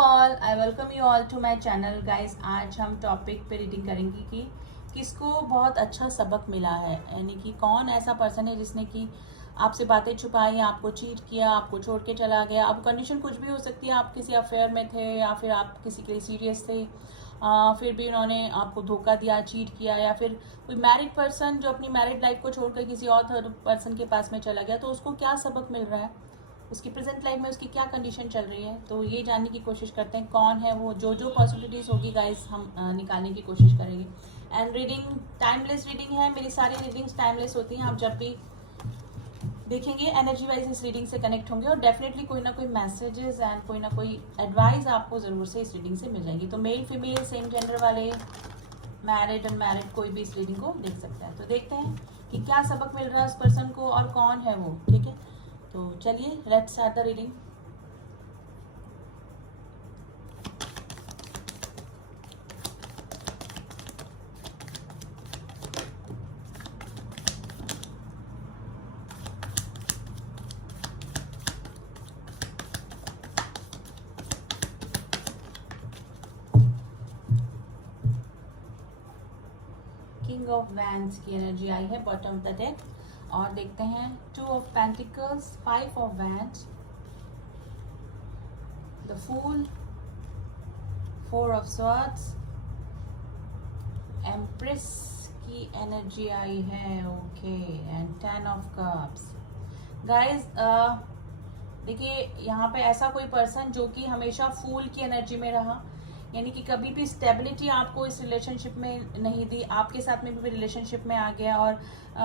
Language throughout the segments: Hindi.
All, I welcome you all to my channel guys. आज हम टॉपिक पे रीडिंग करेंगे कि किसको बहुत अच्छा सबक मिला है, यानी कि कौन ऐसा पर्सन है जिसने कि आपसे बातें छुपाई, आपको चीट किया, आपको छोड़ के चला गया। अब कंडीशन कुछ भी हो सकती है, आप किसी अफेयर में थे या फिर आप किसी के लिए सीरियस थे, फिर भी उन्होंने आपको धोखा दिया, चीट किया, या फिर कोई मैरिड पर्सन जो अपनी मैरिड लाइफ को छोड़कर किसी और थर्ड पर्सन के पास में चला गया, तो उसको क्या सबक मिल रहा है, उसकी प्रेजेंट लाइफ में उसकी क्या कंडीशन चल रही है। तो ये जानने की कोशिश करते हैं कौन है वो। जो पॉसिबिलिटीज़ होगी गाइस हम निकालने की कोशिश करेंगे। एंड रीडिंग टाइमलेस रीडिंग है, मेरी सारी रीडिंग्स टाइमलेस होती हैं। आप जब भी देखेंगे एनर्जी वाइज इस रीडिंग से कनेक्ट होंगे और डेफिनेटली कोई ना कोई मैसेजेस एंड कोई ना कोई एडवाइस आपको ज़रूर से इस रीडिंग से मिल जाएगी। तो मेल फीमेल सेम जेंडर वाले, मैरिड अनमैरिड, कोई भी इस रीडिंग को देख सकता है। तो देखते हैं कि क्या सबक मिल रहा है उस पर्सन को और कौन है वो। ठीक है, तो चलिए let's start the reading. King of wands की एनर्जी आई है बॉटम ऑफ द डेक। और देखते हैं two of pentacles, five of wands, the fool, four of swords, empress की एनर्जी आई है। Okay, and 10 of cups. Guys देखिए यहाँ पे ऐसा कोई पर्सन जो कि हमेशा फूल की एनर्जी में रहा, यानी कि कभी भी स्टेबिलिटी आपको इस रिलेशनशिप में नहीं दी, आपके साथ में भी रिलेशनशिप में आ गया और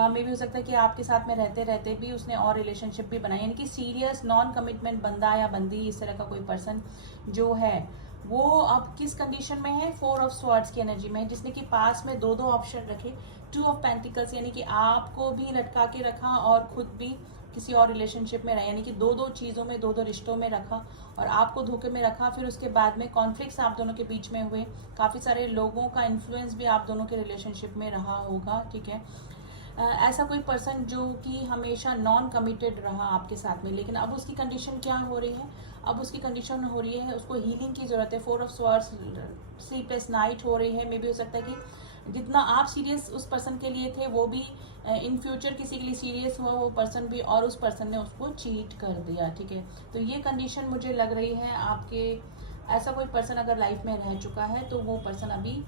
मे भी हो सकता है कि आपके साथ में रहते रहते भी उसने और रिलेशनशिप भी बनाई, यानी कि सीरियस नॉन कमिटमेंट बंदा या बंदी, इस तरह का कोई पर्सन जो है वो अब किस कंडीशन में है, फोर ऑफ स्वॉर्ड्स की एनर्जी में है, जिसने कि पास में दो दो ऑप्शन रखे। टू ऑफ पेंटिकल्स यानी कि आपको भी लटका के रखा और खुद भी किसी और रिलेशनशिप में रहा, यानी कि दो दो चीज़ों में, दो दो रिश्तों में रखा और आपको धोखे में रखा। फिर उसके बाद में कॉन्फ्लिक्ट्स आप दोनों के बीच में हुए, काफ़ी सारे लोगों का इन्फ्लुएंस भी आप दोनों के रिलेशनशिप में रहा होगा। ठीक है, ऐसा कोई पर्सन जो कि हमेशा नॉन कमिटेड रहा आपके साथ में, लेकिन अब उसकी कंडीशन क्या हो रही है, अब उसकी कंडीशन हो रही है उसको हीलिंग की ज़रूरत है। Four of swords, sleepless night हो रही है। मे भी हो सकता है कि जितना आप सीरियस उस पर्सन के लिए थे वो भी इन फ्यूचर किसी के लिए सीरियस हुआ वो पर्सन भी, और उस पर्सन ने उसको चीट कर दिया। ठीक है, तो ये कंडीशन मुझे लग रही है आपके। ऐसा कोई पर्सन अगर लाइफ में रह चुका है तो वो पर्सन अभी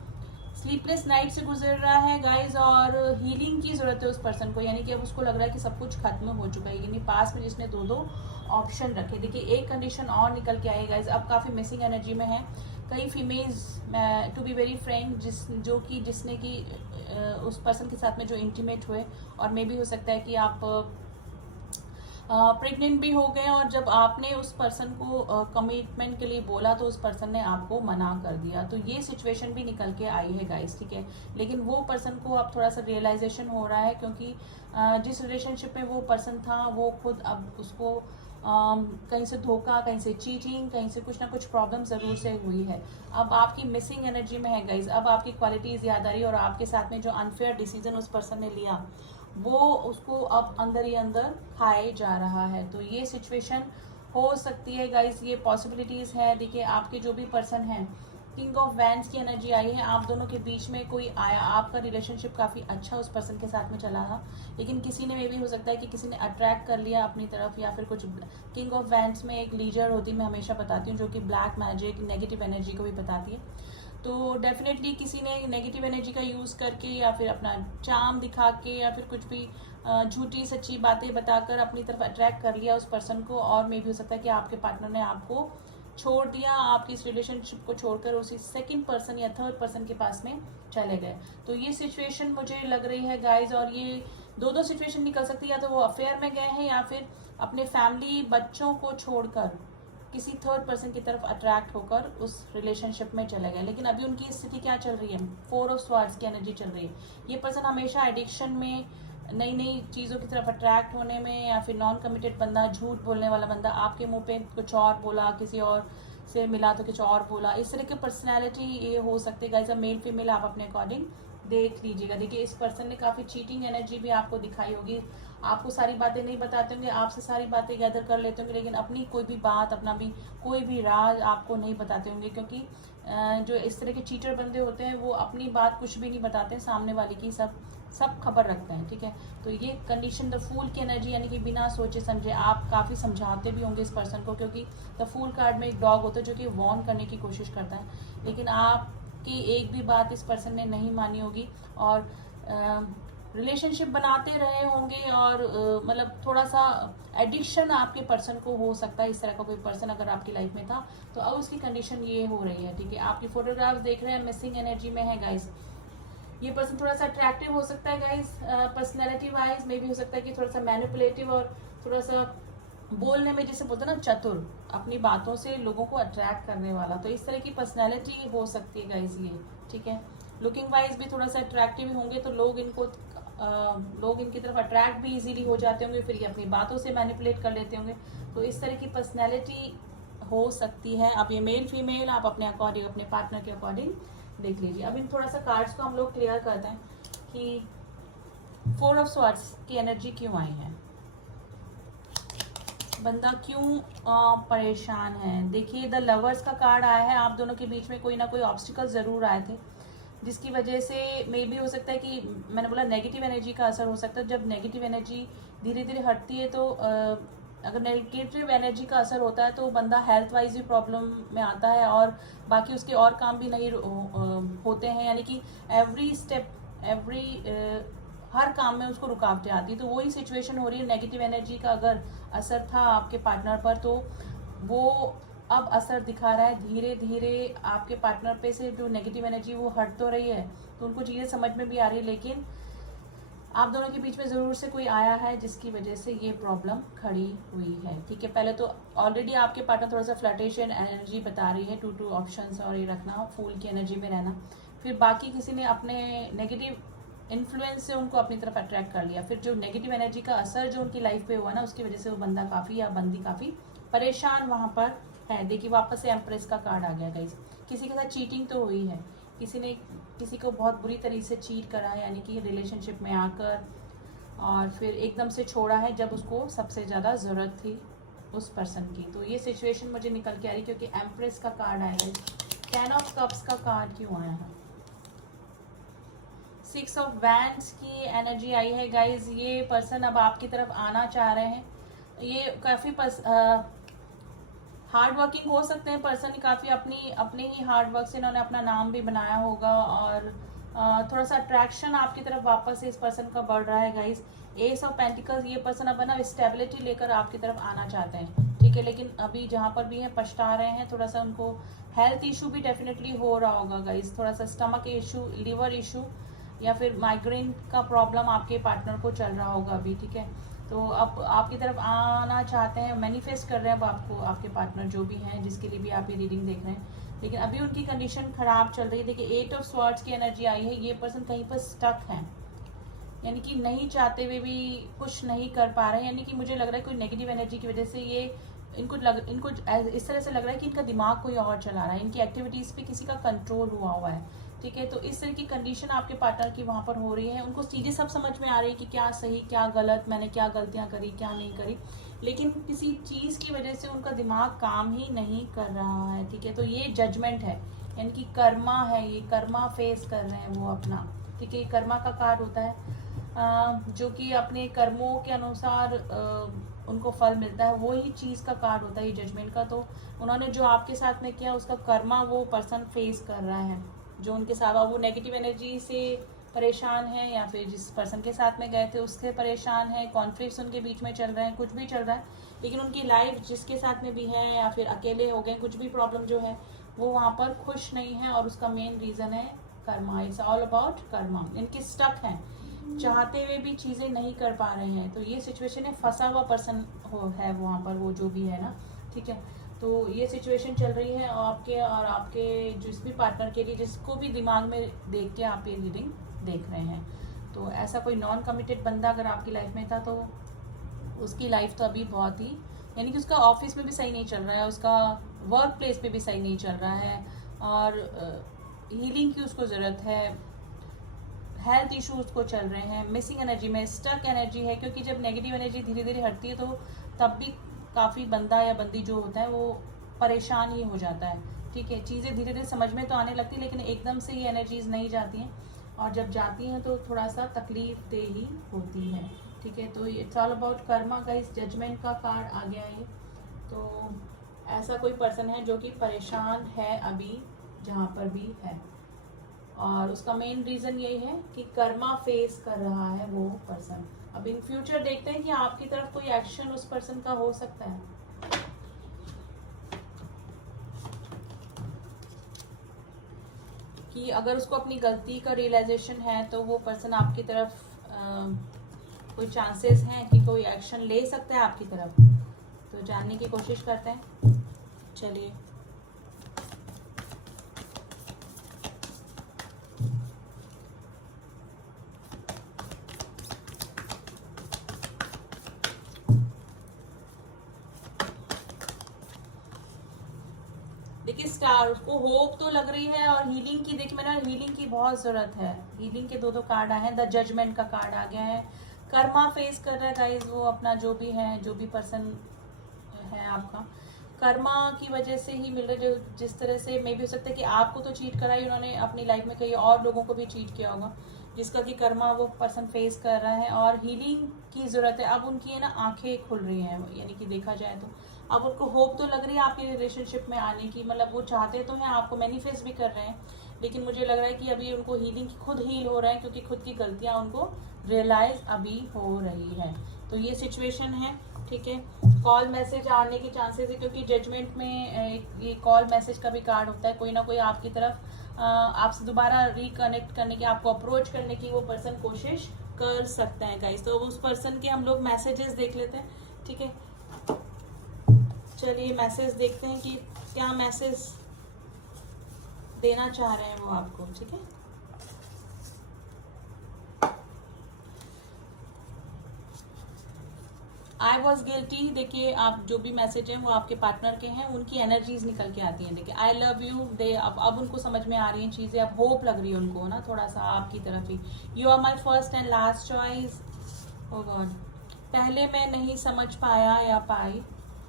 स्लीपलेस नाइट से गुजर रहा है गाइज, और हीलिंग की ज़रूरत है उस पर्सन को, यानी कि अब उसको लग रहा है कि सब कुछ खत्म हो चुका है, यानी पास में जिसने दो दो ऑप्शन रखे। देखिए एक कंडीशन और निकल के आई गाइज, अब काफ़ी मिसिंग एनर्जी में है कई females, to be very frank, जिसने कि उस पर्सन के साथ में जो इंटीमेट हुए, और मे भी हो सकता है कि आप प्रेग्नेंट भी हो गए और जब आपने उस पर्सन को कमिटमेंट के लिए बोला तो उस पर्सन ने आपको मना कर दिया। तो ये सिचुएशन भी निकल के आई है गाइस। ठीक है, लेकिन वो पर्सन को अब थोड़ा सा रियलाइजेशन हो रहा है, क्योंकि जिस रिलेशनशिप में वो पर्सन था वो खुद अब उसको कहीं से धोखा, कहीं से चीटिंग, कहीं से कुछ ना कुछ प्रॉब्लम ज़रूर से हुई है। अब आपकी मिसिंग एनर्जी में है गाइज, अब आपकी क्वालिटीज़ याद आ रही है और आपके साथ में जो अनफेयर डिसीजन उस पर्सन ने लिया वो उसको अब अंदर ही अंदर खाए जा रहा है। तो ये सिचुएशन हो सकती है गाइस, ये पॉसिबिलिटीज़ है। देखिए आपके जो भी पर्सन हैं, किंग ऑफ वैंड्स की एनर्जी आई है, आप दोनों के बीच में कोई आया, आपका रिलेशनशिप काफ़ी अच्छा उस पर्सन के साथ में चला था, लेकिन किसी ने मे भी हो सकता है कि किसी ने अट्रैक्ट कर लिया अपनी तरफ, या फिर कुछ। किंग ऑफ वैंड्स में एक लीजर होती है, मैं हमेशा बताती हूँ, जो कि ब्लैक मैजिक, नेगेटिव एनर्जी को भी बताती है। तो डेफिनेटली किसी ने नेगेटिव एनर्जी का यूज़ करके या फिर अपना चार्म दिखा के या फिर कुछ भी झूठी सच्ची बातें बताकर अपनी तरफ अट्रैक्ट कर लिया उस पर्सन को, और मे भी हो सकता है कि आपके पार्टनर ने आपको छोड़ दिया, आपकी इस रिलेशनशिप को छोड़कर उसी सेकंड पर्सन या थर्ड पर्सन के पास में चले गए। तो ये सिचुएशन मुझे लग रही है गाइज, और ये दो दो सिचुएशन निकल सकती है, या तो वो अफेयर में गए हैं या फिर अपने फैमिली बच्चों को छोड़कर किसी थर्ड पर्सन की तरफ अट्रैक्ट होकर उस रिलेशनशिप में चले गए। लेकिन अभी उनकी स्थिति क्या चल रही है, फोर ऑफ स्वॉर्ड्स की एनर्जी चल रही है। ये पर्सन हमेशा एडिक्शन में, नई नई चीज़ों की तरफ अट्रैक्ट होने में, या फिर नॉन कमिटेड बंदा, झूठ बोलने वाला बंदा, आपके मुंह पे कुछ और बोला, किसी और से मिला तो कुछ और बोला, इस तरह की पर्सनैलिटी ये हो सकती है गाइस। मेल फीमेल आप अपने अकॉर्डिंग देख लीजिएगा। देखिए इस पर्सन ने काफ़ी चीटिंग एनर्जी भी आपको दिखाई होगी, आपको सारी बातें नहीं बताते होंगे, आपसे सारी बातें गैदर कर लेते होंगे, लेकिन अपनी कोई भी बात, अपना भी कोई भी राज आपको नहीं बताते होंगे, क्योंकि जो इस तरह के चीटर बंदे होते हैं वो अपनी बात कुछ भी नहीं बताते हैं, सामने वाले की सब खबर रखते हैं, ठीक है। तो ये कंडीशन द फूल की एनर्जी, यानी कि बिना सोचे समझे आप काफ़ी समझाते भी होंगे इस पर्सन को, क्योंकि द फूल कार्ड में एक डॉग होता है जो कि वॉर्न करने की कोशिश करता है, लेकिन आपकी एक भी बात इस पर्सन ने नहीं मानी होगी, और रिलेशनशिप बनाते रहे होंगे, और मतलब थोड़ा सा एडिक्शन आपके पर्सन को हो सकता है। इस तरह का कोई पर्सन अगर आपकी लाइफ में था तो अब उसकी कंडीशन ये हो रही है, ठीक है। आपकी फोटोग्राफ देख रहे हैं, मिसिंग एनर्जी में है गाइस। ये पर्सन थोड़ा सा अट्रैक्टिव हो सकता है गाइस, पर्सनैलिटी वाइज में भी हो सकता है कि थोड़ा सा मैनिपुलेटिव और थोड़ा सा बोलने में जैसे बोलते हैं ना चतुर, अपनी बातों से लोगों को अट्रैक्ट करने वाला, तो इस तरह की पर्सनैलिटी हो सकती है गाइस ये, ठीक है। लुकिंग वाइज भी थोड़ा सा अट्रैक्टिव होंगे तो लोग इनकी तरफ अट्रैक्ट भी इजीली हो जाते होंगे, फिर ये अपनी बातों से मैनिपुलेट कर लेते होंगे, तो इस तरह की पर्सनैलिटी हो सकती है। अब ये मेल फीमेल आप अपने अकॉर्डिंग, अपने पार्टनर के अकॉर्डिंग देख लीजिए। अब इन थोड़ा सा कार्ड्स को हम लोग क्लियर करते हैं कि 4 ऑफ स्वॉर्ड्स की एनर्जी क्यों आई है, बंदा क्यों परेशान है। देखिए द लवर्स का कार्ड आया है, आप दोनों के बीच में कोई ना कोई ऑब्स्टिकल जरूर आए थे, जिसकी वजह से मे भी हो सकता है कि मैंने बोला नेगेटिव एनर्जी का असर हो सकता है। जब नेगेटिव एनर्जी धीरे धीरे हटती है तो अगर नेगेटिव एनर्जी का असर होता है तो बंदा हेल्थ वाइज भी प्रॉब्लम में आता है, और बाकी उसके और काम भी नहीं होते हैं, यानी कि एवरी स्टेप हर काम में उसको रुकावटें आती है। तो वही सिचुएशन हो रही है, नेगेटिव एनर्जी का अगर असर था आपके पार्टनर पर तो वो अब असर दिखा रहा है धीरे धीरे आपके पार्टनर पे से। जो नेगेटिव एनर्जी वो हट तो रही है, तो उनको चीज़ें समझ में भी आ रही है, लेकिन आप दोनों के बीच में ज़रूर से कोई आया है जिसकी वजह से ये प्रॉब्लम खड़ी हुई है, ठीक है। पहले तो ऑलरेडी आपके पार्टनर थोड़ा सा फ्लर्टेशन एनर्जी बता रही है, 2 ऑप्शंस और ये रखना, फूल की एनर्जी में रहना, फिर बाकी किसी ने अपने नेगेटिव इन्फ्लुएंस से उनको अपनी तरफ अट्रैक्ट कर लिया, फिर जो नेगेटिव एनर्जी का असर जो उनकी लाइफ पे हुआ ना, उसकी वजह से वो बंदा काफ़ी या बंदी काफ़ी परेशान वहाँ पर है। देखिए वापस से एम्प्रेस का कार्ड आ गया गाइस। किसी के साथ चीटिंग तो हुई है, किसी ने किसी को बहुत बुरी तरीके से चीट करा है, यानी कि रिलेशनशिप में आकर और फिर एकदम से छोड़ा है जब उसको सबसे ज़्यादा ज़रूरत थी उस पर्सन की। तो ये सिचुएशन मुझे निकल के आ रही, क्योंकि एम्प्रेस का कार्ड आया है। 10 ऑफ कप्स का कार्ड क्यों आया है, 6 ऑफ वैंड्स की एनर्जी आई है गाइज। ये पर्सन अब आपकी तरफ आना चाह रहे हैं, ये काफ़ी हार्ड वर्किंग हो सकते हैं पर्सन, काफ़ी अपने ही हार्ड वर्क से इन्होंने अपना नाम भी बनाया होगा, और थोड़ा सा अट्रैक्शन आपकी तरफ वापस से इस पर्सन का बढ़ रहा है गाइज। एस ऑफ पेंटिकल्स, ये पर्सन अब ना स्टेबिलिटी लेकर आपकी तरफ आना चाहते हैं, ठीक है, लेकिन अभी जहाँ पर भी है पछता रहे हैं, थोड़ा सा उनको हेल्थ इशू भी डेफिनेटली हो रहा होगा गाइज, थोड़ा सा स्टमक इशू, लिवर इशू या फिर माइग्रेन का प्रॉब्लम आपके पार्टनर को चल रहा होगा अभी, ठीक है। तो अब आपकी तरफ आना चाहते हैं, मैनिफेस्ट कर रहे हैं अब आपको आपके पार्टनर जो भी हैं, जिसके लिए भी आप ये रीडिंग देख रहे हैं, लेकिन अभी उनकी कंडीशन खराब चल रही है। देखिए 8 ऑफ स्वॉर्ड्स की एनर्जी आई है, ये पर्सन कहीं पर स्टक है, यानी कि नहीं चाहते हुए भी कुछ नहीं कर पा रहे हैं, यानी कि मुझे लग रहा है कोई नेगेटिव एनर्जी की वजह से ये इनको इस तरह से लग रहा है कि इनका दिमाग कोई और चला रहा है, इनकी एक्टिविटीज़ पे किसी का कंट्रोल हुआ है, ठीक है। तो इस तरह की कंडीशन आपके पार्टनर की वहाँ पर हो रही है, उनको चीज़ें सब समझ में आ रही है कि क्या सही क्या गलत, मैंने क्या गलतियाँ करी क्या नहीं करी, लेकिन किसी चीज़ की वजह से उनका दिमाग काम ही नहीं कर रहा है, ठीक है। तो ये जजमेंट है, यानी कि कर्मा है, ये कर्मा फेस कर रहे हैं वो अपना, ठीक है। कर्मा का कार्ड होता है जो कि अपने कर्मों के अनुसार उनको फल मिलता है, वही चीज़ का कार्ड होता है ये जजमेंट का। तो उन्होंने जो आपके साथ में किया उसका कर्मा वो पर्सन फेस कर रहा है, जो उनके साथ वो नेगेटिव एनर्जी से परेशान है, या फिर जिस पर्सन के साथ में गए थे उससे परेशान है, कॉन्फ्लिक्ट्स उनके बीच में चल रहे हैं, कुछ भी चल रहा है, लेकिन उनकी लाइफ जिसके साथ में भी है या फिर अकेले हो गए, कुछ भी प्रॉब्लम जो है वो वहाँ पर खुश नहीं है, और उसका मेन रीज़न है Karma. It's all about Karma. इनके स्टक हैं, चाहते हुए भी चीज़ें नहीं कर पा रहे हैं, तो ये सिचुएशन है, फंसा हुआ पर्सन है वहाँ पर वो जो भी है ना, ठीक है। तो ये सिचुएशन चल रही है आपके जिस भी पार्टनर के लिए, जिसको भी दिमाग में देख के आप ये रीडिंग देख रहे हैं। तो ऐसा कोई नॉन कमिटेड बंदा अगर आपकी लाइफ में था तो उसकी लाइफ तो अभी बहुत ही, यानी कि उसका ऑफिस में भी सही नहीं चल रहा है, उसका वर्क प्लेस पे भी सही नहीं चल रहा है, और हीलिंग की उसको ज़रूरत है, हेल्थ इश्यूज को चल रहे हैं, मिसिंग एनर्जी में, स्टक एनर्जी है, क्योंकि जब नेगेटिव एनर्जी धीरे धीरे हटती है तो तब भी काफ़ी बंदा या बंदी जो होता है वो परेशान ही हो जाता है। ठीक है, चीज़ें धीरे धीरे समझ में तो आने लगती है, लेकिन एकदम से ये एनर्जीज नहीं जाती हैं, और जब जाती हैं तो थोड़ा सा तकलीफ दे ही होती है। ठीक है, तो it's all about karma guys. Judgement का कार्ड आ गया है। तो ऐसा कोई पर्सन है जो कि परेशान है अभी जहाँ पर भी है, और उसका मेन रीज़न यही है कि कर्मा फेस कर रहा है वो पर्सन। अब इन फ्यूचर देखते हैं कि आपकी तरफ कोई एक्शन उस पर्सन का हो सकता है। कि अगर उसको अपनी गलती का रियलाइजेशन है तो वो पर्सन आपकी तरफ कोई चांसेस हैं कि कोई एक्शन ले सकता है आपकी तरफ, तो जानने की कोशिश करते हैं। चलिए, देखिए स्टार, उसको होप तो लग रही है, और हीलिंग की, देखिए मैंने हीलिंग की बहुत जरूरत है। हीलिंग के दो कार्ड आए हैं। द जजमेंट का कार्ड आ गया है। कर्मा फेस कर रहा है गाइस वो अपना, जो भी है, जो भी पर्सन है आपका, कर्मा की वजह से ही मिल रहा है। जो जिस तरह से मे भी हो सकता है कि आपको तो चीट करा ही उन्होंने अपनी लाइफ में, कई और लोगों को भी चीट किया होगा, जिसका कि कर्मा वो पर्सन फेस कर रहा है, और हीलिंग की जरूरत है। अब उनकी है ना आंखें खुल रही हैं, यानी कि देखा जाए तो अब उनको होप तो लग रही है आपके रिलेशनशिप में आने की, मतलब वो चाहते तो हैं, आपको मैनिफेस्ट भी कर रहे हैं, लेकिन मुझे लग रहा है कि अभी उनको हीलिंग खुद हील हो रहा है, क्योंकि खुद की गलतियां उनको रियलाइज अभी हो रही है। तो ये सिचुएशन है। ठीक है, कॉल मैसेज आने के चांसेस है, क्योंकि जजमेंट में ये कॉल मैसेज का भी कार्ड होता है। कोई ना कोई आपकी तरफ आपसे दोबारा रिकनेक्ट करने की, आपको अप्रोच करने की वो पर्सन कोशिश कर सकते हैं गाइस। तो उस पर्सन के हम लोग मैसेजेस देख लेते हैं। ठीक है, चलिए मैसेज देखते हैं कि क्या मैसेज देना चाह रहे हैं वो आपको। ठीक है, आई वॉज गिल्टी। देखिए, आप जो भी मैसेज हैं वो आपके पार्टनर के हैं, उनकी एनर्जीज निकल के आती हैं। देखिए, आई लव यू, दे अब उनको समझ में आ रही हैं चीजें, अब होप लग रही है उनको ना थोड़ा सा आपकी तरफ ही। You are my first and last choice. Oh god, पहले मैं नहीं समझ पाया या पाई।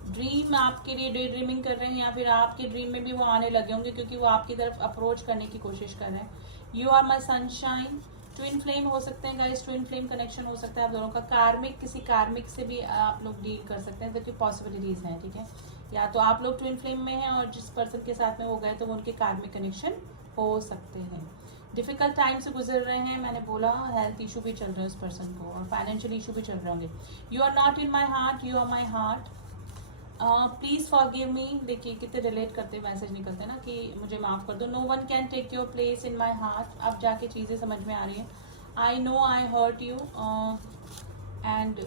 ड्रीम आपके लिए डे ड्रीमिंग कर रहे हैं, या फिर आपके ड्रीम में भी वो आने लगे होंगे, क्योंकि वो आपकी तरफ अप्रोच करने की कोशिश कर रहे हैं। You are my sunshine. Twin flame हो सकते हैं गाइस, ट्विन फ्लेम कनेक्शन हो सकता है आप दोनों का। कार्मिक, किसी कार्मिक से भी आप लोग डील कर सकते हैं, तो पॉसिबिलिटीज हैं। ठीक है, या तो आप लोग ट्विन फ्लेम में हैं और जिस पर्सन के साथ में वो गए तो वो उनके कार्मिक कनेक्शन हो सकते हैं। डिफिकल्ट टाइम से गुजर रहे हैं, मैंने बोला हेल्थ इशू भी चल रहे हैं उस पर्सन को, और फाइनेंशियल इशू भी चल रहे होंगे। You are not in my heart, you are my heart. Please forgive me. देखिए कितने रिलेट करते मैसेज निकलते हैं ना, कि मुझे माफ कर दो। No one can take your place in my heart. अब जाके चीजें समझ में आ रही हैं। I know I hurt you, and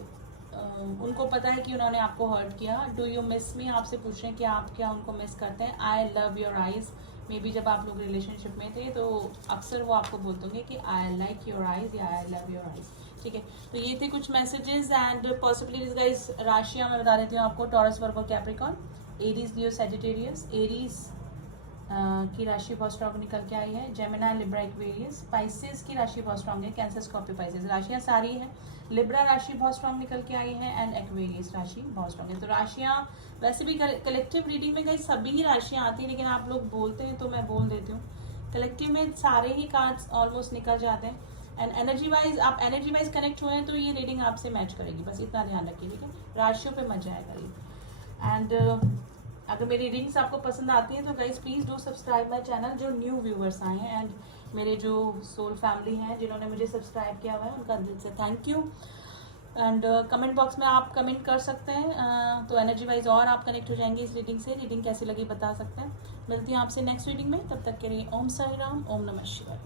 उनको पता है कि उन्होंने आपको हर्ट किया। डू यू मिस मी, आपसे पूछ रहे हैं कि आप क्या उनको मिस करते हैं। I love your eyes, may be जब आप लोग रिलेशनशिप में थे तो अक्सर वो आपको बोलते होंगे कि आई लाइक योर आईज या आई लव योर आईज। ठीक है, तो ये थे कुछ मैसेजेस एंड पॉसिबिलिटीज गाइस। राशियां मैं बता देती हूँ आपको। टॉरस, वर्गो, कैप्रिकॉर्न, एरीज, लियो, सैजिटेरियस। एरीज की राशि बहुत स्ट्रॉन्ग निकल के आई है। Gemini, Libra, Aquarius. स्पाइसेस की राशि बहुत स्ट्रॉन्ग है। Cancer, Scorpio, Pisces. राशियां सारी हैं। लिब्रा राशि बहुत स्ट्रॉन्ग निकल के आई है, एंड एक्वेरियस राशि बहुत स्ट्रॉन्ग है। तो राशियां वैसे भी कलेक्टिव रीडिंग में गई सभी राशियां आती हैं, लेकिन आप लोग बोलते हैं तो मैं बोल देती हूँ। कलेक्टिव में सारे ही कार्ड्स ऑलमोस्ट निकल जाते हैं, एंड एनर्जी वाइज आप एनर्जी वाइज कनेक्ट हुए हैं तो ये रीडिंग आपसे मैच करेगी, बस इतना ध्यान रखिए। ठीक है, राशियों पे मजा आएगा ये। एंड अगर मेरी रीडिंग्स आपको पसंद आती हैं तो guys please do subscribe my channel. जो न्यू व्यूवर्स आए हैं एंड मेरे जो सोल फैमिली हैं जिन्होंने मुझे सब्सक्राइब किया हुआ है, उनका दिल से thank you. And comment box में आप कमेंट कर सकते हैं, तो एनर्जी वाइज और आप कनेक्ट हो जाएंगे इस रीडिंग से। रीडिंग कैसी लगी बता सकते हैं। मिलती हैं आपसे नेक्स्ट रीडिंग में, तब तक के लिए ओम साई राम, ओम नमः शिवाय।